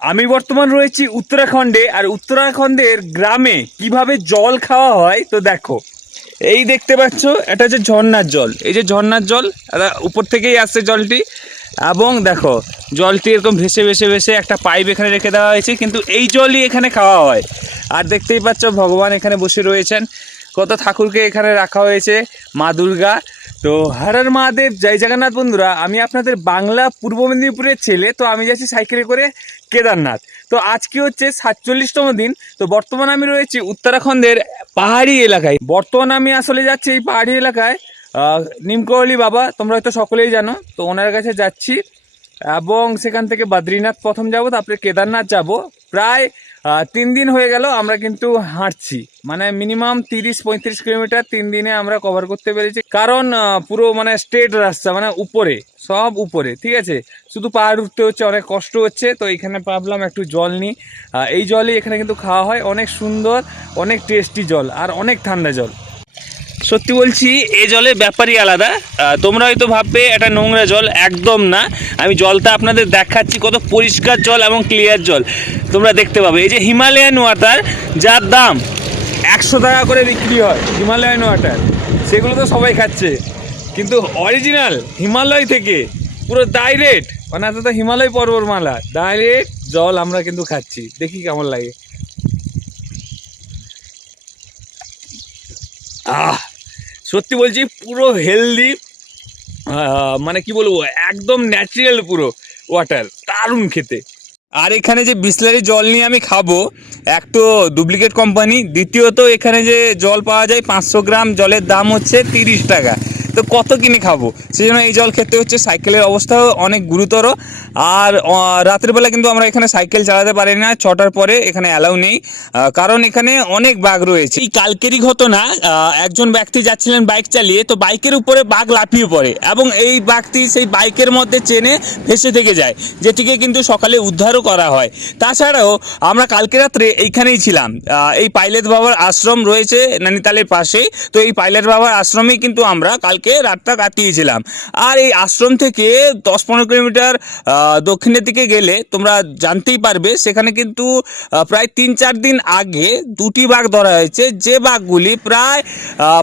আমি বর্তমান রয়েছি উত্তরাখণ্ডে, আর উত্তরাখণ্ডের গ্রামে কিভাবে জল খাওয়া হয় তো দেখো। এই দেখতে পাচ্ছ, এটা হচ্ছে ঝর্ণার জল। এই যে ঝর্ণার জল, এটা উপর থেকেই আসছে জলটি। এবং দেখো জলটি এরকম ভেসে ভেসে ভেসে একটা পাইপ এখানে রেখে দেওয়া হয়েছে, কিন্তু এই জলই এখানে খাওয়া হয়। আর দেখতেই পাচ্ছ ভগবান এখানে বসে রয়েছেন, কত ঠাকুরকে এখানে রাখা হয়েছে, মা দুর্গা। তো হর হর মহাদেব, জয় জগন্নাথ। বন্ধুরা, আমি আপনাদের বাংলা পূর্ব মেদিনীপুরের ছেলে। তো আমি যাচ্ছি সাইকেলে করে কেদারনাথ। তো আজকে হচ্ছে 47তম দিন। তো বর্তমানে আমি রয়েছি উত্তরাখণ্ডের পাহাড়ি এলাকায়। বর্তমানে আমি আসলে যাচ্ছি এই পাহাড়ি এলাকায় নিমকরলি বাবা, তোমরা হয়তো সকলেই জানো। তো ওনার কাছে যাচ্ছি, এবং সেখান থেকে বদ্রীনাথ প্রথম যাব, তারপরে কেদারনাথ যাব। প্রায় 3 দিন হয়ে গেল আমরা কিন্তু হাঁটছি, মানে মিনিমাম 30-35 কিলোমিটার 3 দিনে আমরা কভার করতে পেরেছি। কারণ পুরো মানে স্ট্রেট রাস্তা, মানে উপরে, সব উপরে, ঠিক আছে। শুধু পাহাড় উঠতে হচ্ছে, অনেক কষ্ট হচ্ছে। তো এখানে ভাবলাম একটু জল নিই। এই জলই এখানে কিন্তু খাওয়া হয়, অনেক সুন্দর, অনেক টেস্টি জল, আর অনেক ঠান্ডা জল। সত্যি বলছি, এই জলের ব্যাপারই আলাদা। তোমরা হয়তো ভাববে এটা নোংরা জল, একদম না। আমি জলটা আপনাদের দেখাচ্ছি, কত পরিষ্কার জল এবং ক্লিয়ার জল তোমরা দেখতে পাবে। এই যে হিমালয়ান ওয়াটার, যার দাম 100 টাকা করে বিক্রি হয়, হিমালয়ান ওয়াটার, সেগুলো তো সবাই খাচ্ছে। কিন্তু অরিজিনাল হিমালয় থেকে পুরো ডাইরেক্ট, মানে তো হিমালয় পর্বতমালা ডাইরেক্ট জল আমরা কিন্তু খাচ্ছি। দেখি কেমন লাগে। আহ, সত্যি বলছি, পুরো হেলদি, মানে কি বলবো, একদম ন্যাচারাল পুরো ওয়াটার, দারুণ খেতে। আর এখানে যে বিসলারি জল নিয়ে আমি খাবো, এক তো ডুপ্লিকেট কোম্পানি, দ্বিতীয়ত এখানে যে জল পাওয়া যায় 500 গ্রাম জলের দাম হচ্ছে 30 টাকা। তো কত কিনে খাবো, সেই জন্য এই জল খেতে হচ্ছে। সাইকেলের অবস্থাও অনেক গুরুতর। আর রাতের বেলা কিন্তু আমরা এখানে সাইকেল চালাতে পারি না, 6টার পরে এখানে অ্যালাউ নেই, কারণ এখানে অনেক বাঘ রয়েছে। এই কালকেরই ঘটনা, একজন ব্যক্তি যাচ্ছিলেন বাইক চালিয়ে, তো বাইকের উপরে বাঘ লাফিয়ে পড়ে, এবং এই বাঘটি সেই বাইকের মধ্যে চেনে ভেসে থেকে যায়, যেটিকে কিন্তু সকালে উদ্ধারও করা হয়। তাছাড়াও আমরা কালকে রাত্রে এইখানেই ছিলাম। এই পাইলট বাবার আশ্রম রয়েছে নৈনিতালের পাশেই। তো এই পাইলট বাবার আশ্রমেই কিন্তু আমরা কালকে রাতটা কাটিয়েছিলাম। আর এই আশ্রম থেকে 10-15 কিলোমিটার দক্ষিণের দিকে গেলে তোমরা জানতেই পারবে, সেখানে কিন্তু প্রায় 3-4 দিন আগে 2টি বাঘ ধরা হয়েছে, যে বাঘগুলি প্রায়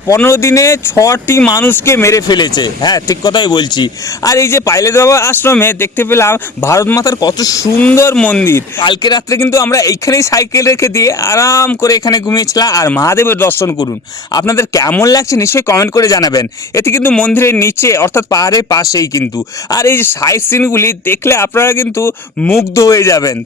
15 দিনে 6টি মানুষকে মেরে ফেলেছে। হ্যাঁ, ঠিক কথাই বলছি। আর এই যে পাইলট বাবা আশ্রমে দেখতে পেলাম ভারত মাতার কত সুন্দর মন্দির। কালকে রাত্রে কিন্তু আমরা এইখানেই সাইকেল রেখে দিয়ে আরাম করে এখানে ঘুমিয়েছিলাম। আর মহাদেবের দর্শন করুন, আপনাদের কেমন লাগছে নিশ্চয়ই কমেন্ট করে জানাবেন। এটি কিন্তু মন্দিরের নিচে, অর্থাৎ পাহাড়ের পাশেই কিন্তু। আর এই যে সাইট সিনগুলি দেখলে আপনারা কিন্তু মুগ্ধ হয়ে যাবেন।